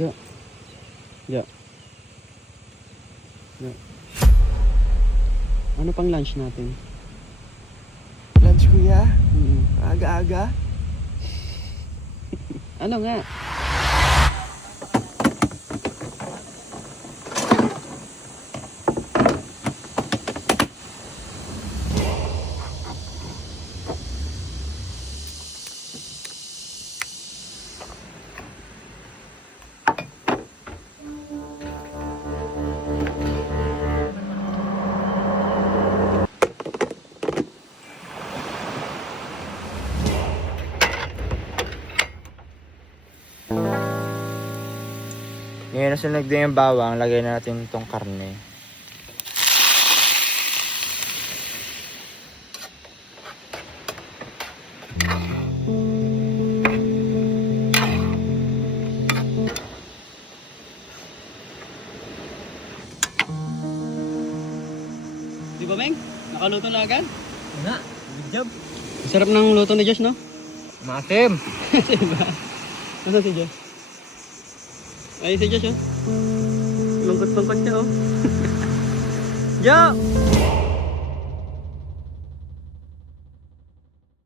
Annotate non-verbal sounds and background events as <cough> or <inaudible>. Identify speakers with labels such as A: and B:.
A: Ja. Ja. Ja. Ano pang lunch natin?
B: Lunch kuya,
A: Mm.
B: aga-aga.
A: Ano nga?
B: Ngayon na sunod din yung bawang, lagay na natin itong karne.
A: Di ba, Meng? Nakaluto na agad?
B: Nga, good job.
A: Sarap ng luto ni Josh, no?
B: Matim. <laughs>
A: diba? Nasaan si Josh? Ay, si Josh, oh. Lungkot-lungkot siya, oh. <laughs> Jo!